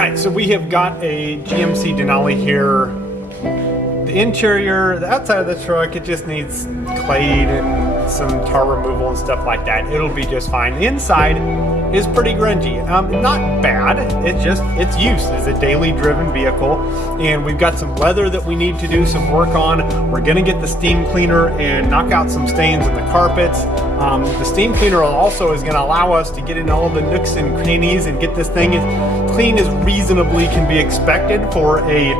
Alright, so we have got a GMC Denali here. The interior, the outside of the truck, it just needs clay and some tar removal and stuff like that. It'll be just fine. The inside is pretty grungy. Not bad, it's used as a daily driven vehicle. And we've got some leather that we need to do some work on. We're gonna get the steam cleaner and knock out some stains in the carpets. The steam cleaner also is gonna allow us to get in all the nooks and crannies and get this thing as clean as reasonably can be expected for a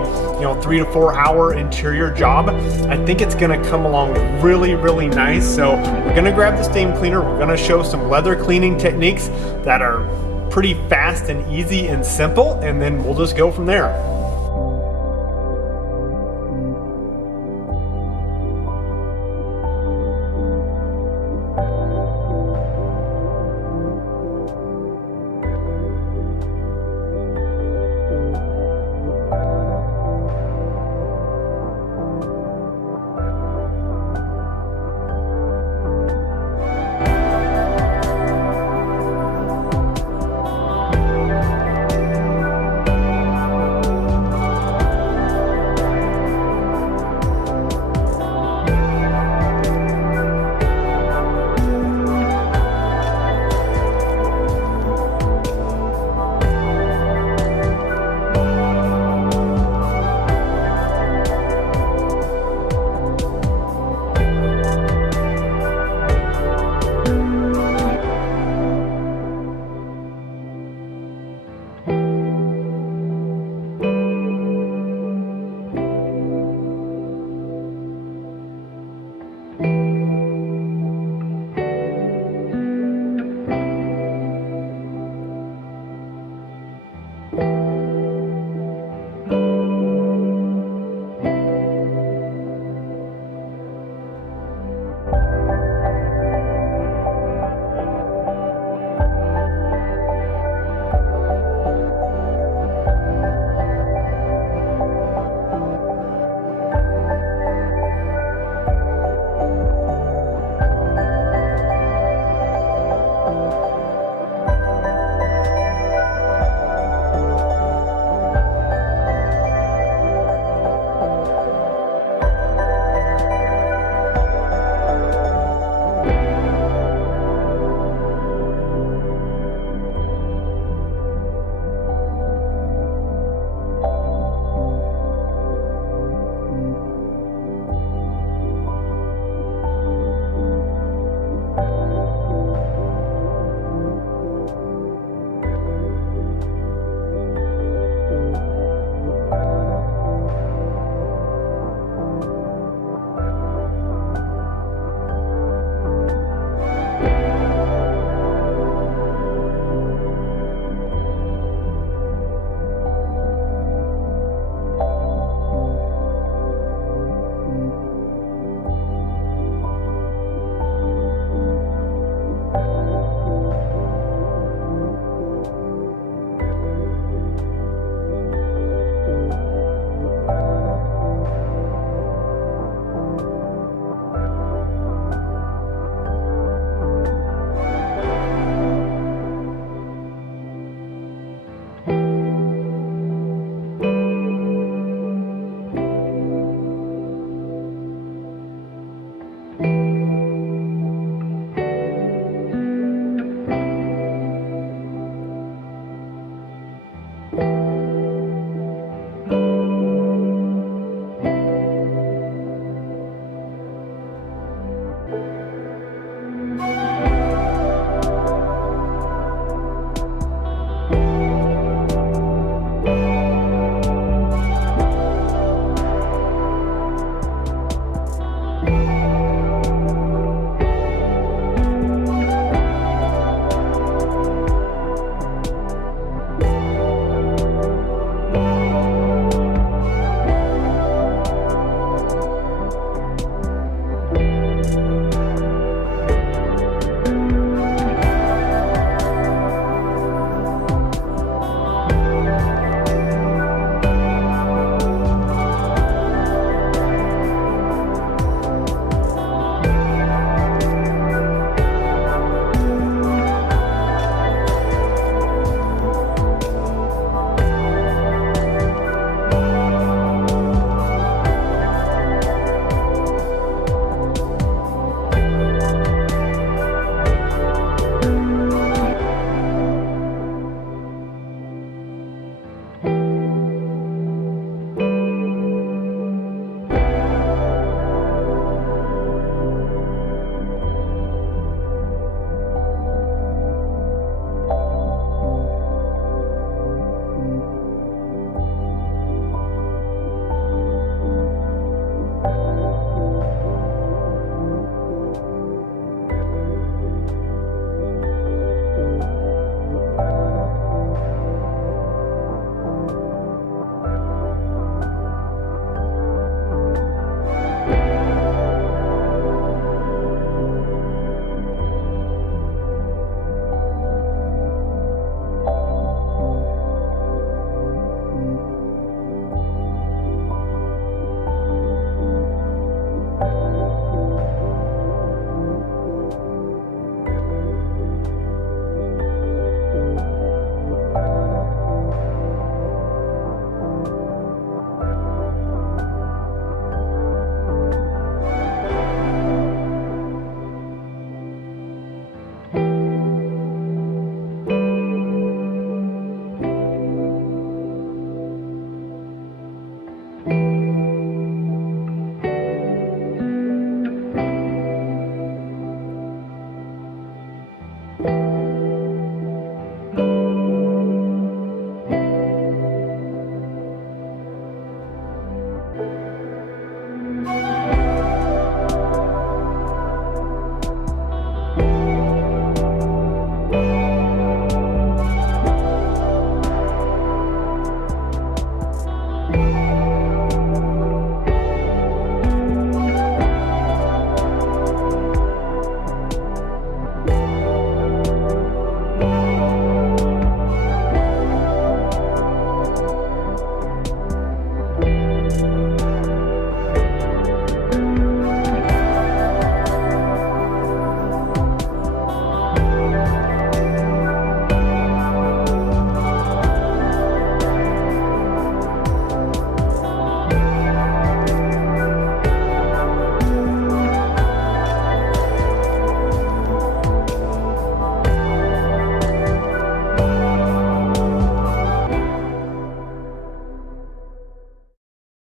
3 to 4 hour interior job. I think it's gonna come along really nice. So we're gonna grab the steam cleaner. We're gonna show some leather cleaning techniques that are pretty fast and easy and simple, and then we'll just go from there.